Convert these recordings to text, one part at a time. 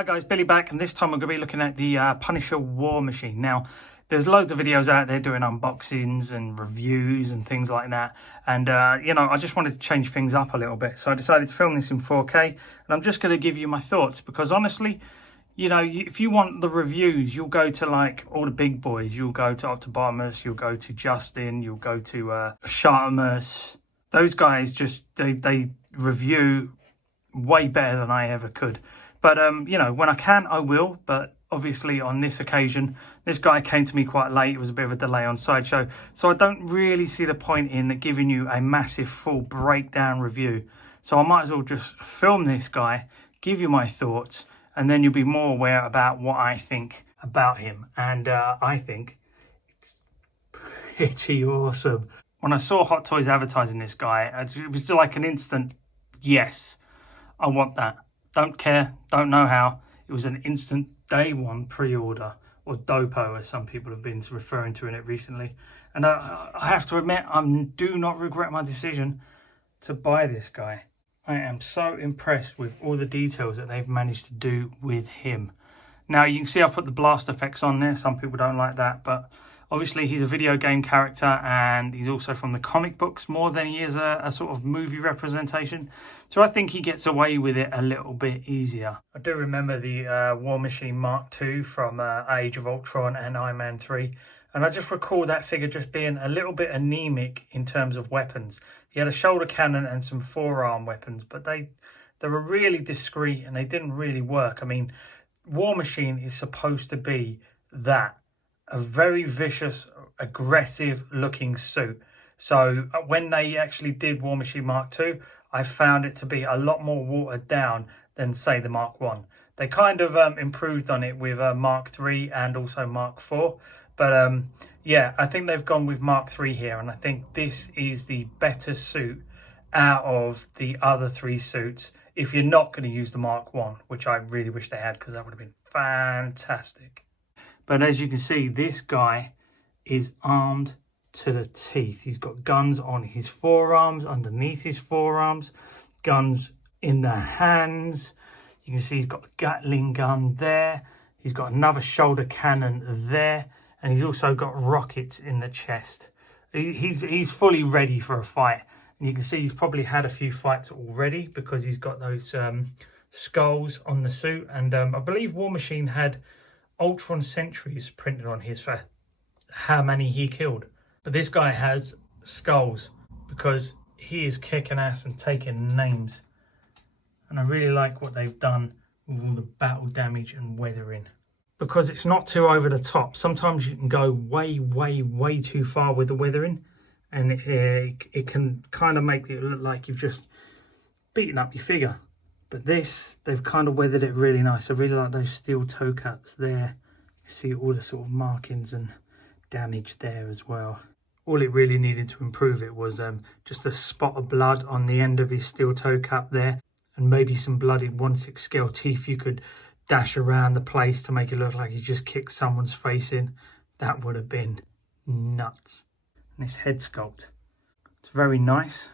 Hi guys, Billy back, and this time we're going to be looking at the Punisher War Machine. Now, there's loads of videos out there doing unboxings and reviews and things like that. And, you know, I just wanted to change things up a little bit. So I decided to film this in 4K. And I'm just going to give you my thoughts. Because honestly, you know, if you want the reviews, you'll go to like all the big boys. You'll go to Optimus, you'll go to Justin, you'll go to Shartimus. Those guys just, they review way better than I ever could. But, you know, when I can, I will. But obviously on this occasion, this guy came to me quite late. It was a bit of a delay on Sideshow. So I don't really see the point in giving you a massive full breakdown review. So I might as well just film this guy, give you my thoughts, and then you'll be more aware about what I think about him. And I think it's pretty awesome. When I saw Hot Toys advertising this guy, it was still like an instant, yes, I want that. Don't care, don't know how. It was an instant day one pre-order, or dopo as some people have been referring to in it recently. And I have to admit, I do not regret my decision to buy this guy. I am so impressed with all the details that they've managed to do with him. Now you can see I've put the blast effects on there. Some people don't like that, but obviously he's a video game character and he's also from the comic books more than he is a sort of movie representation. So I think he gets away with it a little bit easier. I do remember the War Machine Mark II from Age of Ultron and Iron Man 3. And I just recall that figure just being a little bit anemic in terms of weapons. He had a shoulder cannon and some forearm weapons, but they were really discreet and they didn't really work. I mean, War Machine is supposed to be that. A very vicious, aggressive looking suit. So when they actually did War Machine Mark II, I found it to be a lot more watered down than, say, the Mark 1. They kind of improved on it with Mark III and also Mark IV. But yeah, I think they've gone with Mark III here. And I think this is the better suit out of the other three suits. If you're not going to use the Mark 1, which I really wish they had, because that would have been fantastic. But as you can see, this guy is armed to the teeth. He's got guns on his forearms, underneath his forearms, guns in the hands. You can see he's got a Gatling gun there. He's got another shoulder cannon there. And he's also got rockets in the chest. He's fully ready for a fight. And you can see he's probably had a few fights already because he's got those skulls on the suit. And I believe War Machine had Ultron sentries printed on his for how many he killed. But this guy has skulls because he is kicking ass and taking names. And I really like what they've done with all the battle damage and weathering. Because it's not too over the top. Sometimes you can go way too far with the weathering. And it can kind of make it look like you've just beaten up your figure. But this, they've kind of weathered it really nice. I really like those steel toe caps there. You see all the sort of markings and damage there as well. All it really needed to improve it was just a spot of blood on the end of his steel toe cap there. And maybe some blooded 1/6 scale teeth you could dash around the place to make it look like he's just kicked someone's face in. That would have been nuts. And this head sculpt, it's very nice,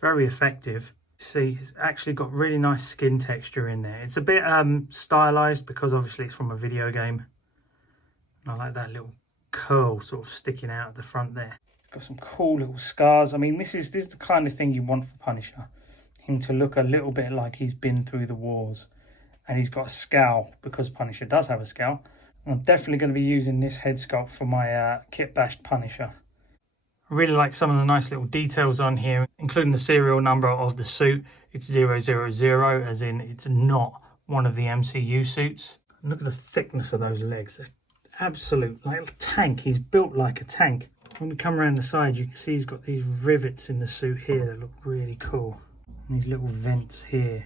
very effective. See, it's actually got really nice skin texture in there. It's a bit stylized because obviously it's from a video game. And I like that little curl sort of sticking out at the front there. Got some cool little scars. I mean, this is the kind of thing you want for Punisher. Him to look a little bit like he's been through the wars. And he's got a scowl because Punisher does have a scowl. And I'm definitely going to be using this head sculpt for my kit bashed Punisher. I really like some of the nice little details on here, including the serial number of the suit. It's 000, as in it's not one of the MCU suits. And look at the thickness of those legs. They're absolute, like a tank. He's built like a tank. When we come around the side, you can see he's got these rivets in the suit here that look really cool. And these little vents here.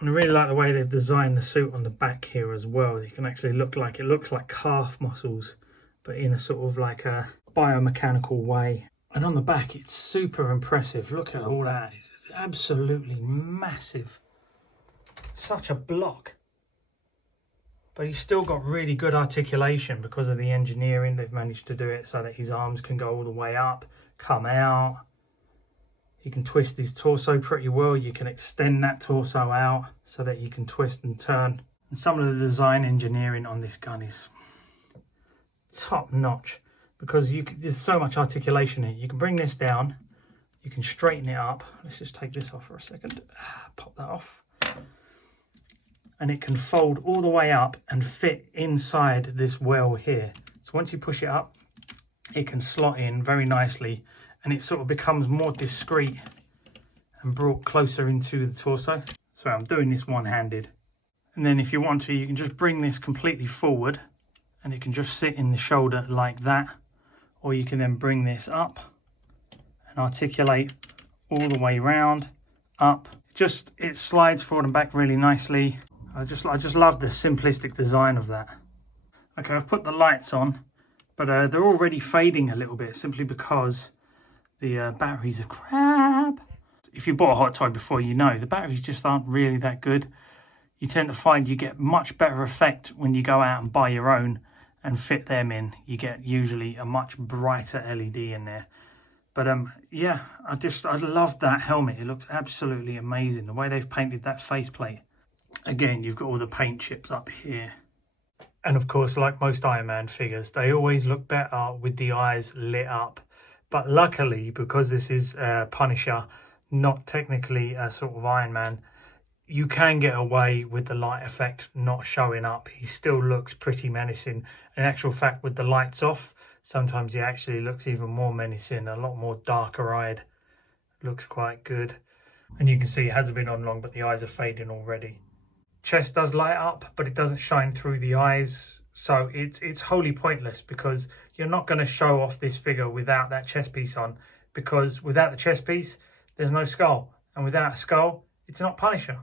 And I really like the way they've designed the suit on the back here as well. You can actually look like, it looks like calf muscles, but in a sort of like a biomechanical way. And on the back, it's super impressive. Look at all that. It's absolutely massive. Such a block. But he's still got really good articulation because of the engineering. They've managed to do it so that his arms can go all the way up, come out. You can twist his torso pretty well. You can extend that torso out so that you can twist and turn. And some of the design engineering on this gun is top notch, because there's so much articulation in it. You can bring this down, you can straighten it up. Let's just take this off for a second. Pop that off. And it can fold all the way up and fit inside this well here. So once you push it up, it can slot in very nicely, and it sort of becomes more discreet and brought closer into the torso. So I'm doing this one-handed. And then if you want to, you can just bring this completely forward and it can just sit in the shoulder like that. Or you can then bring this up and articulate all the way round, up. It slides forward and back really nicely. I just love the simplistic design of that. Okay, I've put the lights on, but they're already fading a little bit simply because the batteries are crap. If you bought a hot toy before, you know the batteries just aren't really that good. You tend to find you get much better effect when you go out and buy your own and fit them in. You get usually a much brighter LED in there. But yeah, I love that helmet. It looks absolutely amazing. The way they've painted that faceplate. Again, you've got all the paint chips up here. And of course, like most Iron Man figures, they always look better with the eyes lit up. But luckily, because this is Punisher, not technically a sort of Iron Man, you can get away with the light effect not showing up. He still looks pretty menacing. In actual fact, with the lights off, sometimes he actually looks even more menacing, a lot more darker eyed. Looks quite good. And you can see it hasn't been on long, but the eyes are fading already. Chest does light up, but it doesn't shine through the eyes. So it's wholly pointless, because you're not going to show off this figure without that chest piece on, because without the chest piece, there's no skull. And without a skull, it's not Punisher.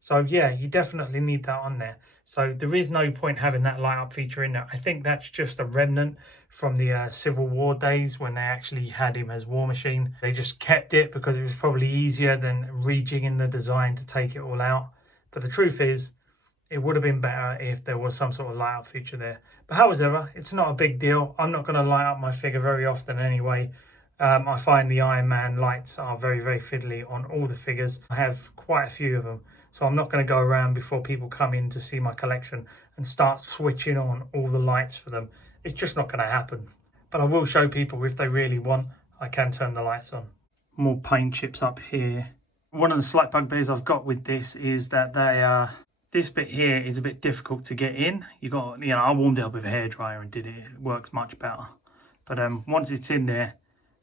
So yeah, you definitely need that on there. So there is no point having that light up feature in there. I think that's just a remnant from the Civil War days when they actually had him as War Machine. They just kept it because it was probably easier than rejigging the design to take it all out. But the truth is, it would have been better if there was some sort of light up feature there. But however, it's not a big deal. I'm not going to light up my figure very often anyway. I find the Iron Man lights are very, very fiddly on all the figures. I have quite a few of them. So I'm not going to go around before people come in to see my collection and start switching on all the lights for them. It's just not going to happen. But I will show people if they really want, I can turn the lights on. More paint chips up here. One of the slight bugbears I've got with this is that this bit here is a bit difficult to get in. I warmed it up with a hairdryer and did it. It works much better. But once it's in there,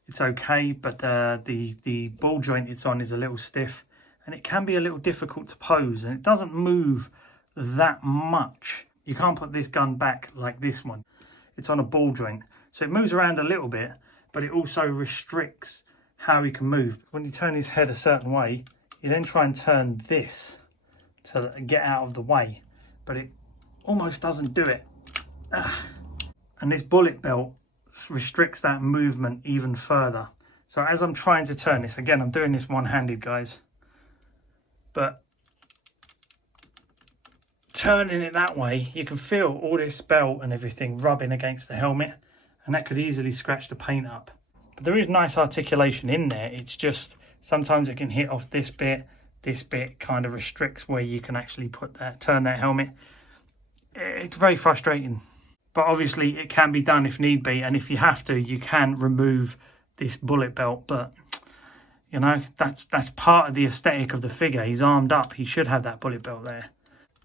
it's okay. But the ball joint it's on is a little stiff. And it can be a little difficult to pose, and it doesn't move that much. You can't put this gun back like this one. It's on a ball joint. So it moves around a little bit, but it also restricts how he can move. When you turn his head a certain way, you then try and turn this to get out of the way, but it almost doesn't do it. And this bullet belt restricts that movement even further. So as I'm trying to turn this, again, I'm doing this one-handed, guys. But turning it that way, you can feel all this belt and everything rubbing against the helmet, and that could easily scratch the paint up. But there is nice articulation in there. It's just sometimes it can hit off this bit. This bit kind of restricts where you can actually turn that helmet. It's very frustrating. But obviously it can be done if need be, and if you have to, you can remove this bullet belt. But you know, that's part of the aesthetic of the figure. He's armed up. He should have that bullet belt there.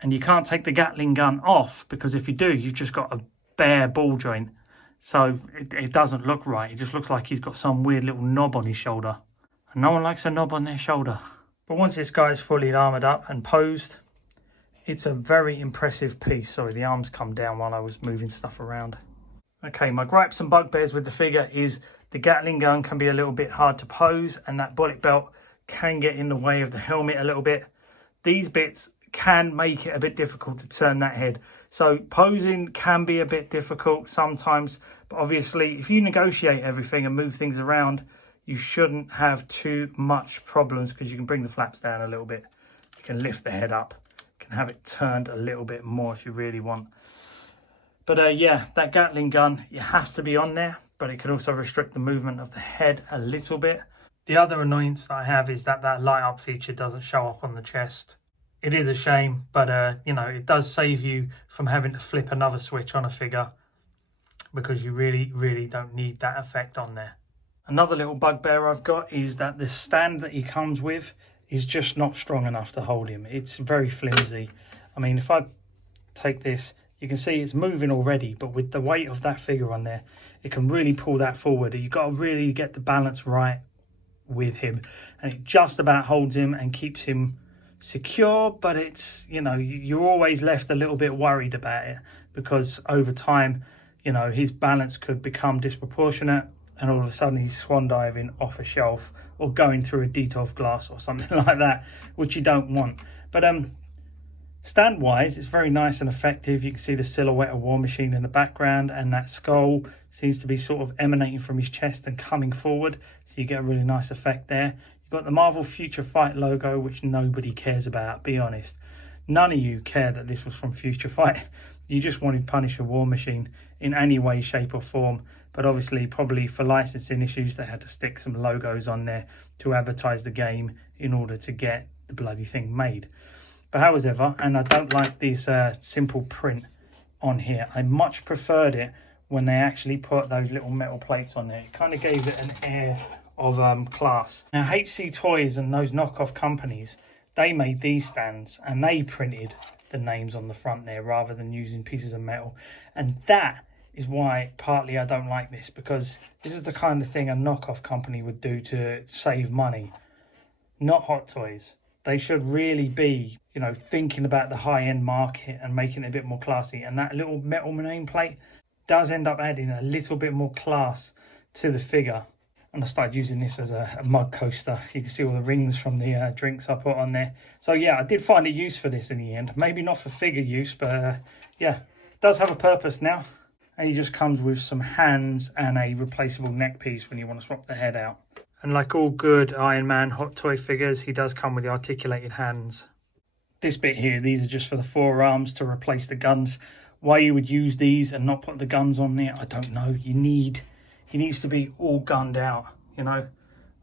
And you can't take the Gatling gun off, because if you do, you've just got a bare ball joint. So it doesn't look right. It just looks like he's got some weird little knob on his shoulder. And no one likes a knob on their shoulder. But once this guy's fully armoured up and posed, it's a very impressive piece. Sorry, the arms come down while I was moving stuff around. Okay, my gripes and bugbears with the figure is the Gatling gun can be a little bit hard to pose, and that bullet belt can get in the way of the helmet a little bit. These bits can make it a bit difficult to turn that head. So posing can be a bit difficult sometimes, but obviously if you negotiate everything and move things around, you shouldn't have too much problems, because you can bring the flaps down a little bit. You can lift the head up. You can have it turned a little bit more if you really want. But yeah, that Gatling gun, it has to be on there, but it could also restrict the movement of the head a little bit. The other annoyance that I have is that that light up feature doesn't show up on the chest. It is a shame, but you know, it does save you from having to flip another switch on a figure, because you really don't need that effect on there. Another little bugbear I've got is that the stand that he comes with is just not strong enough to hold him. It's very flimsy. I mean, if I take this, you can see it's moving already, but with the weight of that figure on there, it can really pull that forward. You've got to really get the balance right with him, and it just about holds him and keeps him secure. But it's, you know, you're always left a little bit worried about it, because over time, you know, his balance could become disproportionate, and all of a sudden he's swan diving off a shelf or going through a Detolf glass or something like that, which you don't want. But stand wise, it's very nice and effective. You can see the silhouette of War Machine in the background, and that skull seems to be sort of emanating from his chest and coming forward, so you get a really nice effect there. You've got the Marvel Future Fight logo, which nobody cares about, be honest. None of you care that this was from Future Fight. You just wanted Punisher War Machine in any way, shape or form. But obviously, probably for licensing issues, they had to stick some logos on there to advertise the game in order to get the bloody thing made. But however, and I don't like this simple print on here. I much preferred it when they actually put those little metal plates on there. It kind of gave it an air of class. Now, HC Toys and those knockoff companies, they made these stands and they printed the names on the front there rather than using pieces of metal. And that is why partly I don't like this, because this is the kind of thing a knockoff company would do to save money, not Hot Toys. They should really be, you know, thinking about the high-end market and making it a bit more classy. And that little metal nameplate does end up adding a little bit more class to the figure. And I started using this as a mug coaster. You can see all the rings from the drinks I put on there. So yeah, I did find a use for this in the end. Maybe not for figure use, but yeah, it does have a purpose now. And he just comes with some hands and a replaceable neck piece when you want to swap the head out. And like all good Iron Man Hot Toy figures, he does come with the articulated hands. This bit here, these are just for the forearms to replace the guns. Why you would use these and not put the guns on there, I don't know. He needs to be all gunned out, you know.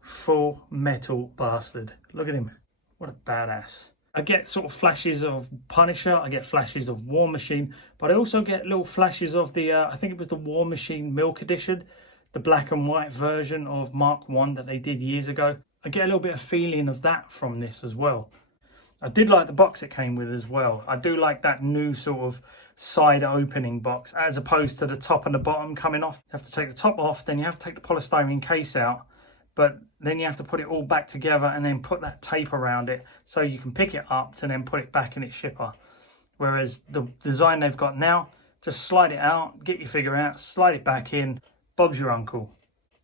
Full metal bastard. Look at him. What a badass. I get sort of flashes of Punisher, I get flashes of War Machine, but I also get little flashes of the, I think it was the War Machine Milk Edition, the black and white version of Mark 1 that they did years ago. I get a little bit of feeling of that from this as well. I did like the box it came with as well. I do like that new sort of side opening box, as opposed to the top and the bottom coming off. You have to take the top off, then you have to take the polystyrene case out, but then you have to put it all back together and then put that tape around it so you can pick it up to then put it back in its shipper. Whereas the design they've got now, just slide it out, get your figure out, slide it back in, Bob's your uncle.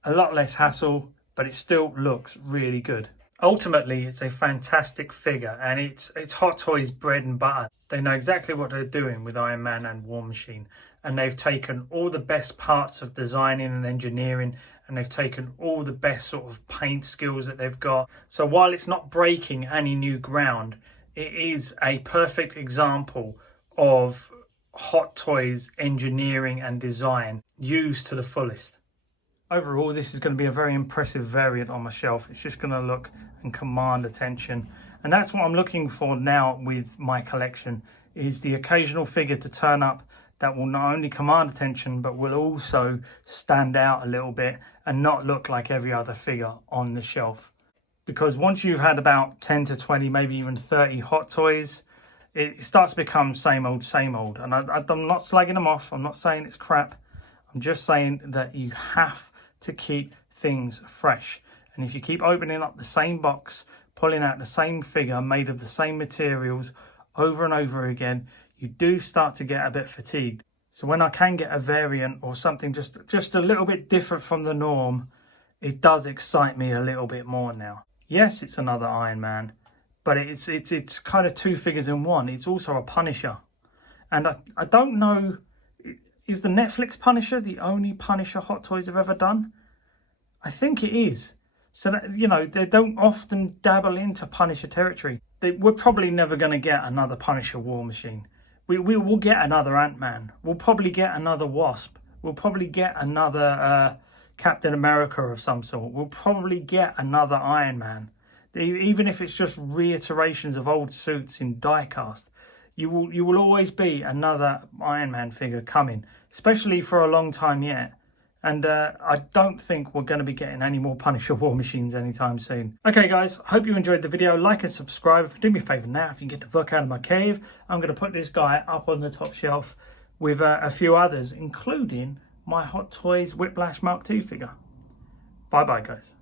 A lot less hassle, but it still looks really good. Ultimately, it's a fantastic figure, and it's Hot Toys bread and butter. They know exactly what they're doing with Iron Man and War Machine, and they've taken all the best parts of designing and engineering, and they've taken all the best sort of paint skills that they've got. So while it's not breaking any new ground, it is a perfect example of Hot Toys engineering and design used to the fullest. Overall, this is going to be a very impressive variant on my shelf. It's just going to look and command attention. And that's what I'm looking for now with my collection, is the occasional figure to turn up that will not only command attention, but will also stand out a little bit and not look like every other figure on the shelf. Because once you've had about 10 to 20, maybe even 30 Hot Toys, it starts to become same old, same old. And I'm not slagging them off. I'm not saying it's crap. I'm just saying that you have to keep things fresh. And if you keep opening up the same box, pulling out the same figure made of the same materials over and over again, you do start to get a bit fatigued. So when I can get a variant or something just a little bit different from the norm, it does excite me a little bit more now. Yes, it's another Iron Man, but it's kind of two figures in one. It's also a Punisher. And I don't know, is the Netflix Punisher the only Punisher Hot Toys have ever done? I think it is. So that, you know, they don't often dabble into Punisher territory. We're probably never going to get another Punisher War Machine. We will get another Ant-Man. We'll probably get another Wasp. We'll probably get another Captain America of some sort. We'll probably get another Iron Man. Even if it's just reiterations of old suits in die-cast, you will always be another Iron Man figure coming, especially for a long time yet. And I don't think we're going to be getting any more Punisher War Machines anytime soon. Okay, guys, hope you enjoyed the video. Like and subscribe. Do me a favour now, if you can get the fuck out of my cave, I'm going to put this guy up on the top shelf with a few others, including my Hot Toys Whiplash Mark II figure. Bye-bye, guys.